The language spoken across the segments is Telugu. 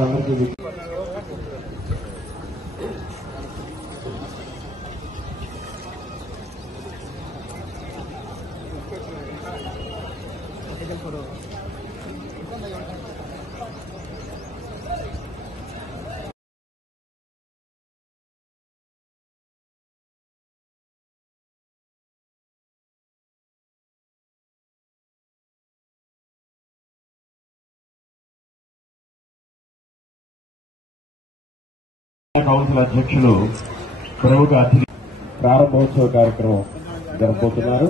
మాకందరికీ కౌన్సిల్ అధ్యక్షులు ప్రముఖ అతిథి ప్రారంభోత్సవ కార్యక్రమం జరపబోతున్నారు.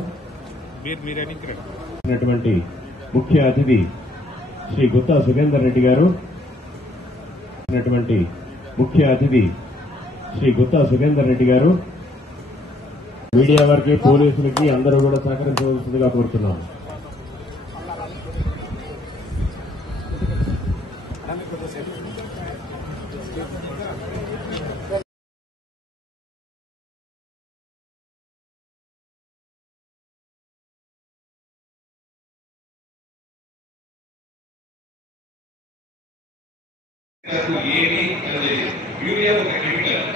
ముఖ్య అతిథి శ్రీ గుత్తా సుగేందర్ రెడ్డి గారు. ముఖ్య అతిథి శ్రీ గుత్తా సుగేందర్ రెడ్డి గారు. మీడియా వారికి, పోలీసులకి అందరూ కూడా సహకరించవలసిందిగా కోరుతున్నాము. యూరియా ఒక కెమికల్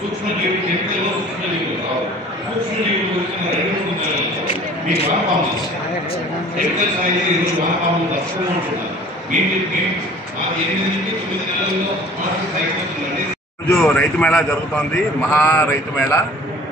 సూక్ష్మజీవి కెమికల్ సూక్ష్మజీవులు కావు. సూక్ష్మజీవులు వచ్చిన 2-3 నెలల్లో మీకు వానపాములు కెమికల్స్ అనేది ఈరోజు వానపాములు తక్కువ ఉంటున్నారు. మేము 8 నుంచి 9 నెలల్లో మార్కెట్ అయిపోతుందండి. రోజు రైతు మేళా జరుగుతోంది, మహా రైతు మేళా.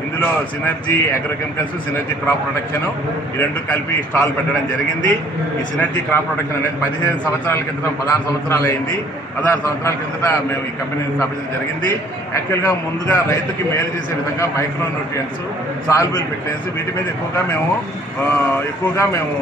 ఇందులో synergy agrochemicals, synergy crop protection ఈ రెండు కలిపి స్టాల్ పెట్టడం జరిగింది. ఈ సినర్జీ క్రాప్ ప్రొటెక్షన్ అనేది 15 సంవత్సరాల కిందట 16 సంవత్సరాలు అయింది. 16 సంవత్సరాల కిందట మేము ఈ కంపెనీని స్థాపించడం జరిగింది. యాక్చువల్గా ముందుగా రైతుకి మేలు చేసే విధంగా మైక్రో న్యూట్రియంట్స్, సాల్యుబుల్ ఫిట్నెస్ వీటి మీద ఎక్కువగా మేము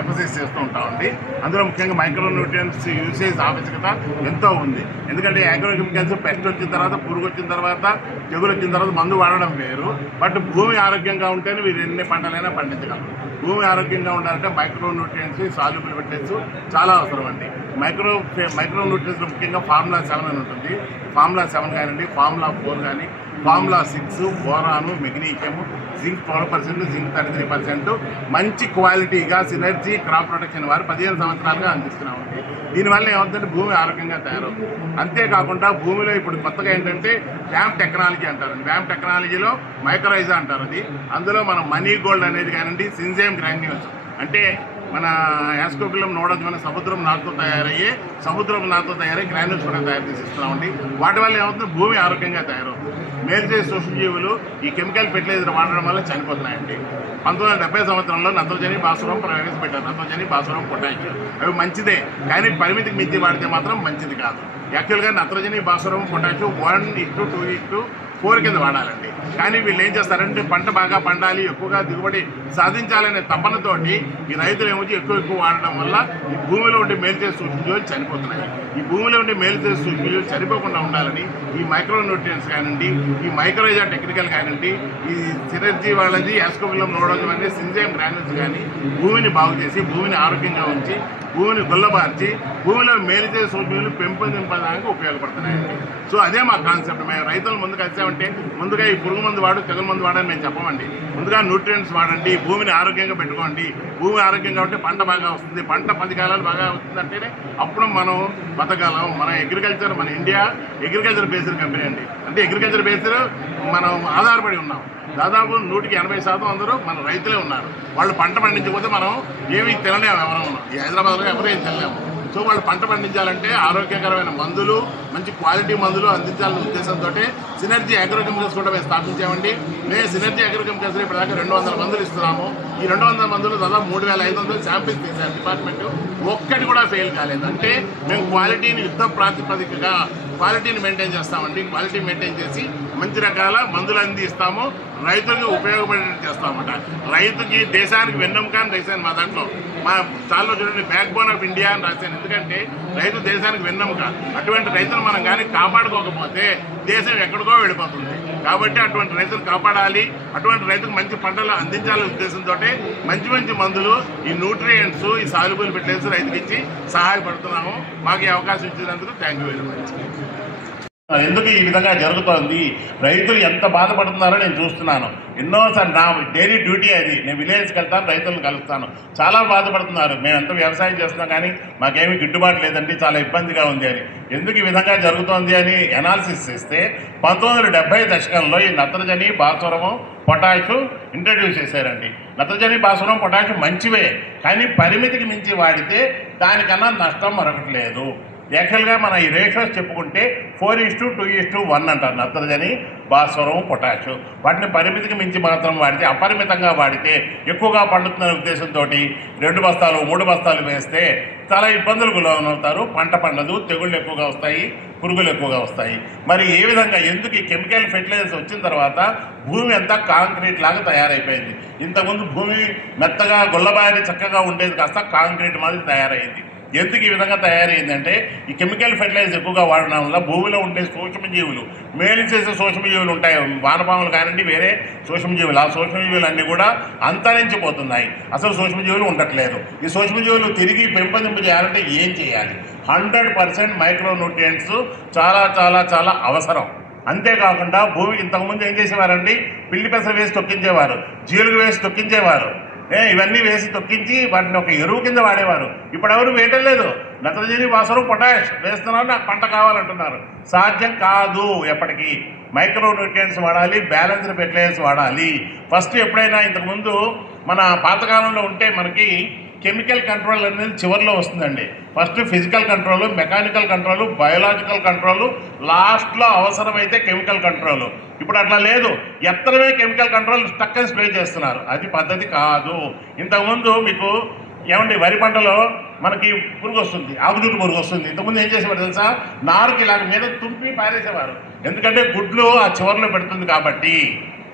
ఎంఫసైజ్ చేస్తూ ఉంటామండి. అందులో ముఖ్యంగా మైక్రో న్యూట్రియంట్స్ యూసేజ్ ఆవశ్యకత ఎంతో ఉంది. ఎందుకంటే అగ్రోకెమికల్స్ పెస్ట్ వచ్చిన తర్వాత, పురుగు వచ్చిన తర్వాత, తెగులు వచ్చిన తర్వాత మందు వాడడం వేరు. బట్ భూమి ఆరోగ్యంగా ఉంటేనే వీరు ఎన్ని పంటలైనా పండించగలరు. భూమి ఆరోగ్యంగా ఉండాలంటే మైక్రో న్యూట్రియంట్స్, సాల్యుబుల్ ఫిట్నెస్ చాలా అవసరం అండి. మైక్రో న్యూట్రియంట్స్ ముఖ్యంగా ఫార్ములా 7 అని ఉంటుంది. ఫార్ములా 7 కానివ్వండి, ఫార్ములా 4 కానీ, ఫార్ములా 6, బోరాను, మెగ్నీషియం, జింక్ 12%, జింక్ 33%, మంచి క్వాలిటీగా సినర్జీ క్రాప్ ప్రొటెక్షన్ వారు 15 సంవత్సరాలుగా అందిస్తున్నామండి. దీనివల్ల ఏమవుతుందంటే భూమి ఆరోగ్యంగా తయారవుతుంది. అంతేకాకుండా భూమిలో ఇప్పుడు కొత్తగా ఏంటంటే వ్యామ్ టెక్నాలజీ అంటారండి. వ్యామ్ టెక్నాలజీలో మైక్రోరైజా అంటారు. అది అందులో మనం మనీ గోల్డ్ అనేది కానివ్వండి, సింజేమ్ గ్రాన్యూల్స్ అంటే మన యాస్కోబిలం నోడోజమైన సముద్రం నాటుతో తయారయ్యే గ్రాన్యూల్స్ కూడా తయారు చేసి ఇస్తున్నామండి. వాటి వల్ల ఏమవుతుంది, భూమి ఆరోగ్యంగా తయారవుతుంది. మేలు చేసే సూక్ష్మజీవులు ఈ కెమికల్ ఫెర్టిలైజర్ వాడడం వల్ల చనిపోతున్నాయండి. 1970 సంవత్సరంలో నత్రజని, భాస్వరం ప్రవేశపెట్టారు. నత్రజని, భాస్వరం, పొటాషియం అవి మంచిదే, కానీ పరిమితికి మించి వాడితే మాత్రం మంచిది కాదు. యాక్చువల్గా నత్రజని, భాస్వరం, పొటాషియం 1:2:4 కింద వాడాలండి. కానీ వీళ్ళు ఏం చేస్తారంటే పంట బాగా పండాలి, ఎక్కువగా దిగుబడి సాధించాలనే తపనతోటి ఈ రైతులు ఏమొచ్చి ఎక్కువ వాడడం వల్ల ఈ భూమిలో ఉండే మేలుచేసే సూక్ష్మజీవులు చనిపోతున్నాయి. ఈ భూమిలో ఉండే మేలుచేసే సూక్ష్మజీవులు చనిపోకుండా ఉండాలని ఈ మైక్రో న్యూట్రియంట్స్ కానివ్వండి, ఈ మైక్రోరైజా టెక్నికల్ కానివ్వండి, ఈ సినర్జీ వాళ్ళది యాస్కోబిలం నోడోజం అనే సింజేమ్ గ్రాన్యూల్స్ కానీ భూమిని బాగు చేసి, భూమిని ఆరోగ్యంగా ఉంచి, భూమిని గుల్లబార్చి, భూమిలో మేలుచేసే సూక్ష్మజీవులు పెంపొందింపడానికి ఉపయోగపడుతున్నాయండి. సో అదే మా కాన్సెప్ట్. మేము రైతులు ముందుకు వచ్చామంటే ముందుగా ఈ పురుగు మందు వాడు, తెగులు మందు వాడని మేము చెప్పమండి. ముందుగా న్యూట్రియంట్స్ వాడండి, భూమిని ఆరోగ్యంగా పెట్టుకోండి. భూమి ఆరోగ్యంగా ఉంటే పంట బాగా వస్తుంది. పంట 10 కాలాలు బాగా వస్తుందంటేనే అప్పుడు మనం బతకాలం. మన అగ్రికల్చర్, మన ఇండియా అగ్రికల్చర్ బేస్డ్ కంపెనీ అండి. అంటే అగ్రికల్చర్ బేస్డ్ మనం ఆధారపడి ఉన్నాం. దాదాపు 100% అందరూ మన రైతులే ఉన్నారు. వాళ్ళు పంట పండించకపోతే మనం ఏమీ తినలేము. ఎవరో ఉన్నాం ఈ హైదరాబాద్లో ఎవరేం తినలేము. సో వాళ్ళు పంట పండించాలంటే ఆరోగ్యకరమైన మందులు, మంచి క్వాలిటీ మందులు అందించాలనే ఉద్దేశంతో సినర్జీ అగ్రోకెమికల్స్ కూడా మేము స్థాపించామండి. మేము సినర్జీ అగ్రోకెమికల్స్ ఇప్పటిదాకా 200 మందులు ఇస్తున్నాము. ఈ 200 మందులు దాదాపు 3500 శాంపిల్స్ తీసారు డిపార్ట్మెంట్. ఒక్కటి కూడా ఫెయిల్ కాలేదు. అంటే మేము క్వాలిటీని యుద్ధ ప్రాతిపదికగా క్వాలిటీని మెయింటైన్ చేస్తామండి. క్వాలిటీ మెయింటైన్ చేసి మంచి రకాల మందులు అందిస్తాము, రైతులకు ఉపయోగపడేటట్టు చేస్తామన్నమాట. రైతుకి దేశానికి వెన్నెముక అని రాశాను మా దాంట్లో. మా చాలా చూడండి, బ్యాక్ బోన్ ఆఫ్ ఇండియా అని రాశాను. ఎందుకంటే రైతు దేశానికి వెన్నెముక. అటువంటి రైతులు మనం కానీ కాపాడుకోకపోతే దేశం ఎక్కడికో వెళ్ళిపోతుంది. కాబట్టి అటువంటి రైతులు కాపాడాలి, అటువంటి రైతుకు మంచి పంటలు అందించాలనే ఉద్దేశంతో మంచి మంచి మందులు, ఈ న్యూట్రియంట్స్, ఈ సాల్యుబుల్ ఫెర్టిలైజర్స్ రైతుకి ఇచ్చి సహాయపడుతున్నాము. మాకు ఈ అవకాశం ఇచ్చినందుకు థ్యాంక్ యూ వెరీ మచ్. ఎందుకు ఈ విధంగా జరుగుతోంది, రైతులు ఎంత బాధపడుతున్నారో నేను చూస్తున్నాను. ఎన్నోసార్లు నా డైలీ డ్యూటీ అది, నేను విలేజ్కి వెళ్తాను, రైతులను కలుస్తాను. చాలా బాధపడుతున్నారు. మేము ఎంత వ్యవసాయం చేస్తున్నాం కానీ మాకేమీ గిట్టుబాటు లేదండి, చాలా ఇబ్బందిగా ఉంది అని. ఎందుకు ఈ విధంగా జరుగుతోంది అని అనాలిసిస్ చేస్తే 1970 దశకంలో ఈ నత్రజని, భాస్వరము, పొటాషు ఇంట్రడ్యూస్ చేశారండి. నత్రజని, భాస్వరం, పొటాషు మంచివే, కానీ పరిమితికి మించి వాడితే దానికన్నా నష్టం మరొకటి లేదు. యాక్చువల్గా మన ఈ రేషియోస్ చెప్పుకుంటే 4:2:1 అంటారు నత్రజని, భాస్వరం, పొటాషు. వాటిని పరిమితికి మించి మాత్రం వాడితే, అపరిమితంగా వాడితే ఎక్కువగా పండుతున్న ఉద్దేశంతో 2 బస్తాలు 3 బస్తాలు వేస్తే చాలా ఇబ్బందులకు లోనవుతారు. పంట పండదు, తెగుళ్ళు ఎక్కువగా వస్తాయి, పురుగులు ఎక్కువగా వస్తాయి. మరి ఏ విధంగా, ఎందుకు ఈ కెమికల్ ఫెర్టిలైజర్స్ వచ్చిన తర్వాత భూమి అంతా కాంక్రీట్ లాగా తయారైపోయింది. ఇంతకుముందు భూమి మెత్తగా గుల్లబారి చక్కగా ఉండేది కాస్త కాంక్రీట్ మాదిరి తయారైంది. ఎందుకు ఈ విధంగా తయారైందంటే ఈ కెమికల్ ఫెర్టిలైజర్ ఎక్కువగా వాడడం వల్ల భూమిలో ఉండే సూక్ష్మజీవులు, మేలు చేసే సూక్ష్మజీవులు ఉంటాయి, వానపాములు కానివ్వండి, వేరే సూక్ష్మజీవులు, ఆ సూక్ష్మజీవులు అన్నీ కూడా అంతరించిపోతున్నాయి. అసలు సూక్ష్మజీవులు ఉండట్లేదు. ఈ సూక్ష్మజీవులు తిరిగి పెంపొందింపు చేయాలంటే ఏం చేయాలి? 100% మైక్రో న్యూట్రియంట్స్ చాలా చాలా చాలా అవసరం. అంతేకాకుండా భూమి ఇంతకుముందు ఏం చేసేవారండి, పిల్లి పెసర వేసి తొక్కించేవారు, జీలుగు వేసి తొక్కించేవారు, ఇవన్నీ వేసి తొక్కించి వాటిని ఒక ఎరువు కింద వాడేవారు. ఇప్పుడు ఎవరు వేయటం లేదు. నత్రజని, భాస్వరం, పొటాష్ వేస్తున్నారు, నాకు పంట కావాలంటున్నారు. సాధ్యం కాదు. ఎప్పటికీ మైక్రో న్యూట్రియంట్స్ వాడాలి, బ్యాలెన్స్డ్ ఫెర్టిలైజర్స్ వాడాలి. ఫస్ట్ ఎప్పుడైనా ఇంతకుముందు మన పాతకాలంలో ఉంటే మనకి కెమికల్ కంట్రోల్ అనేది చివరిలో వస్తుందండి. First physical control, mechanical control, biological control, లాస్ట్లో అవసరమైతే కెమికల్ కంట్రోలు. ఇప్పుడు అట్లా లేదు. ఎత్తడమే కెమికల్ కంట్రోల్ టక్కని స్ప్రే చేస్తున్నారు. అది పద్ధతి కాదు. ఇంతకుముందు మీకు ఏమండి, వరి పంటలో మనకి పురుగు వస్తుంది, ఆకుజుట్టు పురుగు వస్తుంది. ఇంతకుముందు ఏం చేసేవారు తెలుసా, నారుకి ఇలాగ మీద తుంపి పారేసేవారు. ఎందుకంటే గుడ్లు ఆ చివరిలో పెడుతుంది కాబట్టి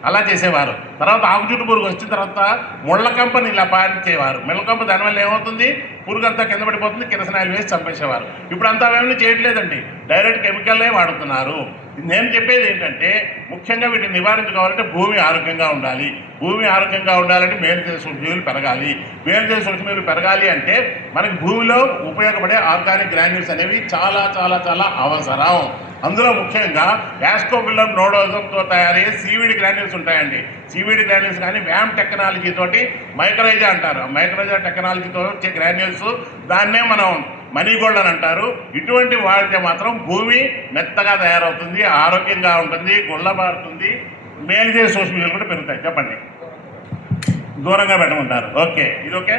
అలా చేసేవారు. తర్వాత ఆకుజుట్టు పురుగు వచ్చిన తర్వాత ముళ్ళకంపని ఇలా పారించేవారు. ముళ్ళకంప దానివల్ల ఏమవుతుంది, పురుగు అంతా కింద పడిపోతుంది, కిరసనాయిలు వేసి చంపేసేవారు. ఇప్పుడు అంతా ఏమీ చేయట్లేదండి, డైరెక్ట్ కెమికల్లే వాడుతున్నారు. నేను చెప్పేది ఏంటంటే, ముఖ్యంగా వీటిని నివారించుకోవాలంటే భూమి ఆరోగ్యంగా ఉండాలి. భూమి ఆరోగ్యంగా ఉండాలంటే మేలు చేసే సూక్ష్మజీవులు పెరగాలి. మేలు చేసే సూక్ష్మజీవులు పెరగాలి అంటే మనకి భూమిలో ఉపయోగపడే ఆర్గానిక్ గ్రాన్యూల్స్ అనేవి చాలా చాలా చాలా అవసరం. అందులో ముఖ్యంగా యాస్కోబిల్లం నోడోజంతో తయారయ్యే సీవీడ్ గ్రాన్యూల్స్ ఉంటాయండి. సీవీడ్ గ్రాన్యూల్స్ కానీ వ్యామ్ టెక్నాలజీ తోటి మైక్రోరైజా అంటారు. మైక్రోరైజా టెక్నాలజీతో వచ్చే గ్రాన్యూల్స్, దాన్నే మనం మనీ గోల్డ్ అని అంటారు. ఇటువంటి వాడితే మాత్రం భూమి మెత్తగా తయారవుతుంది, ఆరోగ్యంగా ఉంటుంది, గుల్లబారుతుంది, మేలు చేసే సూక్ష్మజీవులు కూడా పెరుగుతాయి. చెప్పండి, దూరంగా పెట్టమంటారు. ఓకే, ఇది ఓకే.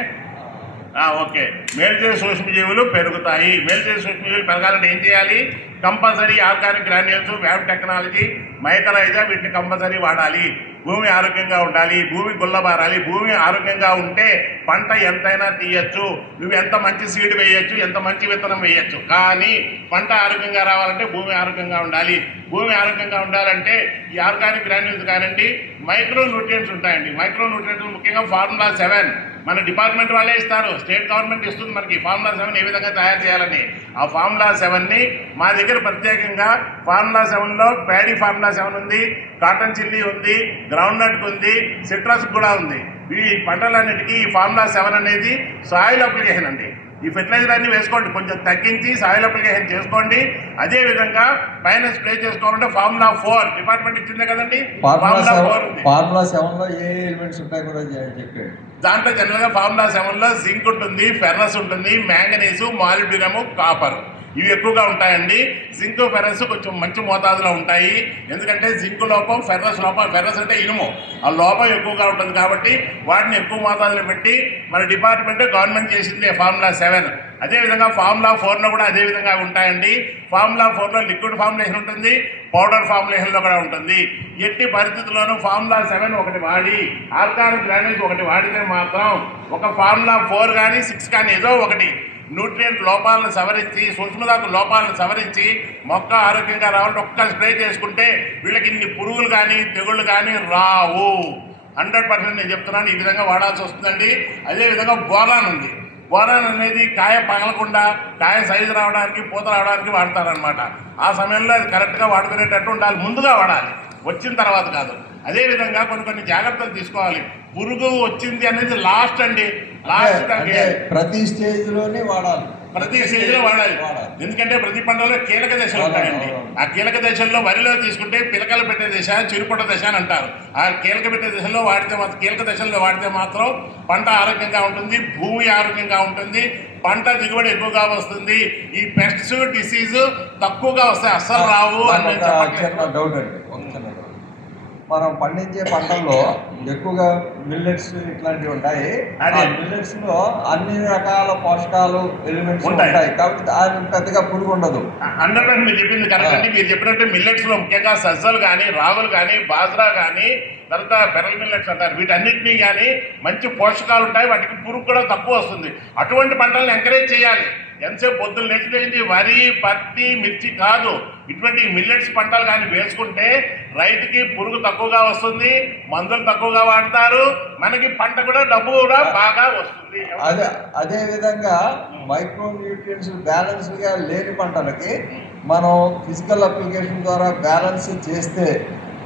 ఓకే, మేలు చేసే సూక్ష్మజీవులు పెరుగుతాయి. మేలు చేసే సూక్ష్మజీవులు పెరగాలంటే ఏం చేయాలి? కంపల్సరీ ఆర్గానిక్ గ్రాన్యూల్స్, వ్యామ్ టెక్నాలజీ, మైక్రోరైజా, వీటిని కంపల్సరీ వాడాలి. భూమి ఆరోగ్యంగా ఉండాలి, భూమి గుల్లబారాలి. భూమి ఆరోగ్యంగా ఉంటే పంట ఎంతైనా తీయచ్చు. నువ్వు ఎంత మంచి సీడ్ వేయచ్చు, ఎంత మంచి విత్తనం వేయచ్చు, కానీ పంట ఆరోగ్యంగా రావాలంటే భూమి ఆరోగ్యంగా ఉండాలి. భూమి ఆరోగ్యంగా ఉండాలంటే ఈ ఆర్గానిక్ గ్రాన్యూల్స్ కానివ్వండి, మైక్రో న్యూట్రియంట్స్ ఉంటాయండి. మైక్రో న్యూట్రియంట్స్ ముఖ్యంగా ఫార్ములా 7 మన డిపార్ట్మెంట్ వాళ్ళే ఇస్తారు. స్టేట్ గవర్నమెంట్ ఇస్తుంది మనకి ఫార్ములా 7 ఏ విధంగా తయారు చేయాలని. ఆ ఫార్ములా 7ని మా దగ్గర ప్రత్యేకంగా ఫార్ములా 7లో ప్యాడీ ఫార్ములా 7 ఉంది, కాటన్ చిల్లీ ఉంది, గ్రౌండ్ నట్ ఉంది, సిట్రస్ కూడా ఉంది. ఈ పంటలన్నిటికీ ఈ ఫార్ములా 7 అనేది సాయిల్ అప్లికేషన్ అండి. ఈ ఫెర్టిలైజర్ అన్ని వేసుకోండి, కొంచెం తగ్గించి సాయిల్ అప్లికేషన్ చేసుకోండి. అదే విధంగా పైన స్ప్రే చేసుకోవాలంటే ఫార్ములా 4 డిపార్ట్మెంట్ ఇచ్చిందే కదండి. ఫార్ములా 4 ఉంది. ఫార్ములా 7లో ఏ ఎలిమెంట్స్ ఉంటాయి కూడా చెప్పాడు. దాంట్లో జనరల్ గా ఫార్ములా 7లో జింక్ ఉంటుంది, ఫెర్రస్ ఉంటుంది, మ్యాంగనీసు, మాలిబ్డినము, కాపర్, ఇవి ఎక్కువగా ఉంటాయండి. జింక్, ఫెర్రస్ కొంచెం మంచి మోతాదులో ఉంటాయి. ఎందుకంటే జింక్ లోపం, ఫెర్రస్ లోపం, ఫెర్రస్ అంటే ఇనుము, ఆ లోపం ఎక్కువగా ఉంటుంది కాబట్టి వాటిని ఎక్కువ మోతాదులో పెట్టి మన డిపార్ట్మెంట్ గవర్నమెంట్ చేసింది ఫార్ములా 7. అదేవిధంగా ఫార్ములా 4లో కూడా అదే విధంగా ఉంటాయండి. ఫార్ములా 4లో లిక్విడ్ ఫార్ములేషన్ ఉంటుంది, పౌడర్ ఫార్ములేషన్లో కూడా ఉంటుంది. ఎట్టి పరిస్థితుల్లోనూ ఫార్ములా 7 ఒకటి వాడి, ఆర్గానిక్ గ్రాన్యూల్స్ ఒకటి వాడితే మాత్రం ఒక ఫార్ములా 4 కానీ 6 కానీ ఏదో ఒకటి న్యూట్రియంట్ లోపాలను సవరించి, సూక్ష్మధాతు లోపాలను సవరించి మొక్క ఆరోగ్యంగా రావాలంటే ఒక్క స్ప్రే చేసుకుంటే వీళ్ళకి ఇన్ని పురుగులు కానీ తెగుళ్ళు కానీ రావు. 100% నేను చెప్తున్నాను, ఈ విధంగా వాడాల్సి వస్తుందండి. అదేవిధంగా బోరాన్ ఉంది. బోరాన్ అనేది కాయ పగలకుండా, కాయ సైజు రావడానికి, పూత రావడానికి వాడతారనమాట. ఆ సమయంలో అది కరెక్ట్గా వాడుకునేటట్టు ఉండాలి. ముందుగా వాడాలి, వచ్చిన తర్వాత కాదు. అదేవిధంగా కొన్ని జాగ్రత్తలు తీసుకోవాలి. పురుగు వచ్చింది అనేది లాస్ట్ అండి, లాస్ట్ ప్రతి స్టేజ్ లోనే వాడాలి. ప్రతి స్టేజ్లో వాడాలి. ఎందుకంటే ప్రతి పంటలో కీలక దశలు ఉంటాయండి. ఆ కీలక దశల్లో వరిలో తీసుకుంటే పిలకలు పెట్టే దశ, చిరుపొట్ట దశ అని అంటారు. ఆ కీలక పెట్టే దశలో కీలక దశల్లో వాడితే మాత్రం పంట ఆరోగ్యంగా ఉంటుంది, భూమి ఆరోగ్యంగా ఉంటుంది, పంట దిగుబడి ఎక్కువగా వస్తుంది. ఈ పెస్ట్స్ డిసీజ్ తక్కువగా వస్తాయి, అస్సలు రావు అని చిన్న డౌట్ అండి. ఒక చిన్న డౌట్, మనం పండించే పంటల్లో ఎక్కువగా మిల్లెట్స్ ఇట్లాంటివి ఉంటాయి. మిల్లెట్స్ లో అన్ని రకాల పోషకాలు ఎలిమెంట్స్ ఉంటాయి కాబట్టి దాని పెద్దగా పురుగు ఉండదు. 100% మీరు చెప్పింది కరెక్ట్ అండి. మీరు చెప్పినట్టు మిల్లెట్స్ లో ముఖ్యంగా సజ్జలు కానీ, రాగులు కానీ, బాజ్రా కానీ, తర్వాత పెరల్ మిల్లెట్స్ అంటారు, వీటన్నిటినీ కానీ మంచి పోషకాలు ఉంటాయి, వాటికి పురుగు కూడా తక్కువ వస్తుంది. అటువంటి పంటలను ఎంకరేజ్ చేయాలి. ఎంతసేపు పొద్దున్న లేచిపోయింది వరి, పత్తి, మిర్చి కాదు, ఇటువంటి మిల్లెట్స్ పంటలు కానీ వేసుకుంటే రైతుకి పురుగు తక్కువగా వస్తుంది, మందులు తక్కువగా వాడతారు, మనకి పంట కూడా డబ్బు కూడా బాగా వస్తుంది. అదే విధంగా మైక్రో న్యూట్రియంట్స్ బ్యాలెన్స్ గా లేని పంటలకి మనం ఫిజికల్ అప్లికేషన్ ద్వారా బ్యాలెన్స్ చేస్తే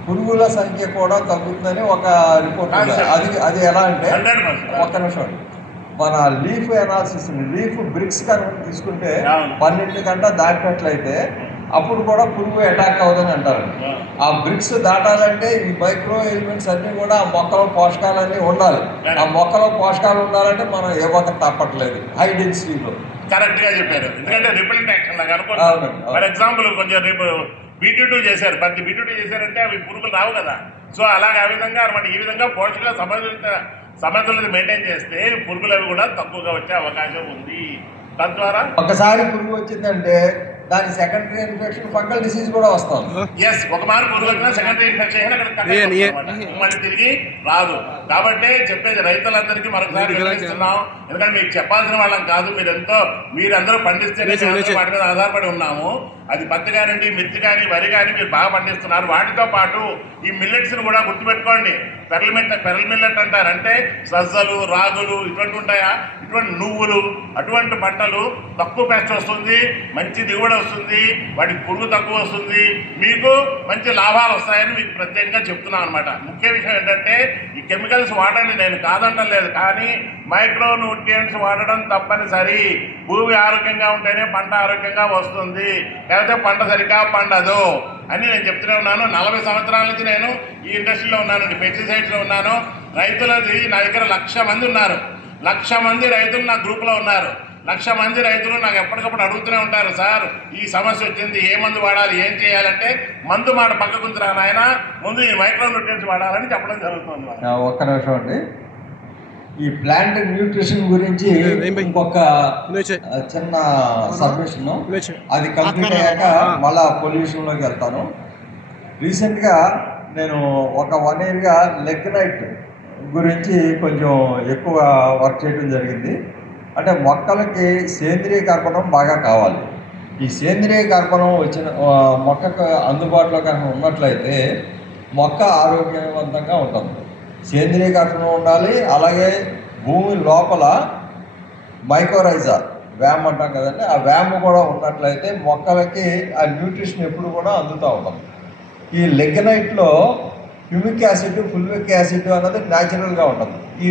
పురుగుల సంఖ్య కూడా తగ్గుతుందని ఒక రిపోర్ట్. అది ఎలా అంటే, ఒక్క నిమిషం, మన లీఫ్ అనాలిసిస్, లీఫ్ బ్రిక్స్ కనుక తీసుకుంటే 12 గంట దాటినట్లయితే అప్పుడు కూడా పురుగు అటాక్ అవుతుందని అంటారు. ఆ బ్రిక్స్ దాటాలంటే ఈ మైక్రో ఎలిమెంట్స్ అన్ని కూడా ఆ మొక్కలో పోషకాలన్నీ ఉండాలి. ఆ మొక్కలో పోషకాలు ఉండాలంటే మనం ఇవ్వక తప్పట్లేదు హై డెన్సిటీలో. కరెక్ట్ గా చెప్పారు. ఎందుకంటే రిపెలెంట్ యాక్షన్ లాగా అనుకోండి. ఫర్ ఎగ్జాంపుల్ కొంచెం రేపు బీటీ2 చేశారు, పత్తి బీటీ2 చేశారంటే అవి పురుగులు రావు కదా. సో అలాగే ఆ విధంగా అనమాట. ఈ విధంగా పోషక సమతుల్యత మెయింటైన్ చేస్తే పురుగులు అవి కూడా తక్కువగా వచ్చే అవకాశం ఉంది. తద్వారా ఒకసారి పురుగు వచ్చిందంటే దాని సెకండరీ ఇన్ఫెక్షన్, ఫంగల్ డిసీజ్ కూడా వస్తుంది. ఒక మారు పురుగు వచ్చినా సెకండరీ ఇన్ఫెక్షన్ మళ్ళీ తిరిగి రాదు. కాబట్టి చెప్పేది రైతులందరికీ మరొకసారి వివరిస్తున్నాం. ఎందుకంటే మీకు చెప్పాల్సిన వాళ్ళం కాదు, మీరందరూ పండిస్తే వాటి మీద ఆధారపడి ఉన్నాము. అది పత్తి కానివ్వండి, మిర్చి కానీ, వరి కానీ మీరు బాగా పండిస్తున్నారు. వాటితో పాటు ఈ మిల్లెట్స్ని కూడా గుర్తుపెట్టుకోండి. పెరల్ మిల్లెట్ అంటారు, అంటే సజ్జలు, రాగులు ఇటువంటి ఉంటాయా, ఇటువంటి నువ్వులు, అటువంటి పంటలు తక్కువ పెస్ట్ వస్తుంది, మంచి దిగుబడి వస్తుంది, వాటికి పురుగు తక్కువ వస్తుంది, మీకు మంచి లాభాలు వస్తాయని మీకు ప్రత్యేకంగా చెప్తున్నాం అనమాట. ముఖ్య విషయం ఏంటంటే ఈ కెమికల్స్ వాడండి, నేను కాదంటం లేదు, కానీ మైక్రో న్యూట్రియంట్స్ వాడడం తప్పనిసరి. భూమి ఆరోగ్యంగా ఉంటేనే పంట ఆరోగ్యంగా వస్తుంది, లేకపోతే పంట సరిగ్గా పండదు అని నేను చెప్తూనే ఉన్నాను. 40 సంవత్సరాల నుంచి నేను ఈ ఇండస్ట్రీలో ఉన్నానండి, పెస్టిసైడ్స్లో ఉన్నాను. రైతులది నా దగ్గర 1,00,000 మంది ఉన్నారు. 1,00,000 మంది రైతులు నా గ్రూప్లో ఉన్నారు. 1,00,000 మంది రైతులు నాకు ఎప్పటికప్పుడు అడుగుతూనే ఉంటారు, సార్ ఈ సమస్య వచ్చింది, ఏ మందు వాడాలి, ఏం చేయాలంటే మందు మాట పక్కకుంటురా నాయన, ముందు ఈ మైక్రో న్యూట్రియంట్స్ వాడాలని చెప్పడం జరుగుతుంది. ఒక్క నిమిషం అండి, ఈ ప్లాంట్ న్యూట్రిషన్ గురించి ఇంకొక చిన్న సబ్మిషన్, అది కంప్లీట్ అయ్యాక మళ్ళా పొల్యూషన్లోకి వెళ్తాను. రీసెంట్గా నేను ఒక 1 yearగా లెగ్నైట్ గురించి కొంచెం ఎక్కువ వర్క్ చేయడం జరిగింది. అంటే మొక్కలకి సేంద్రియ కర్బనం బాగా కావాలి. ఈ సేంద్రియ కర్బనం వచ్చిన మొక్కకు అందుబాటులో కనుక ఉన్నట్లయితే మొక్క ఆరోగ్యవంతంగా ఉంటుంది. సేంద్రియ కర్బనం ఉండాలి. అలాగే భూమి లోపల మైకోరైజా, వ్యామ్ అంటాం కదండి, ఆ వ్యామ్ కూడా ఉన్నట్లయితే మొక్కలకి ఆ న్యూట్రిషన్ ఎప్పుడు కూడా అందుతూ ఉంటుంది. ఈ లెగ్నైట్లో హ్యూమిక్ యాసిడ్, ఫుల్విక్ యాసిడ్ అన్నది న్యాచురల్గా ఉంటుంది. ఈ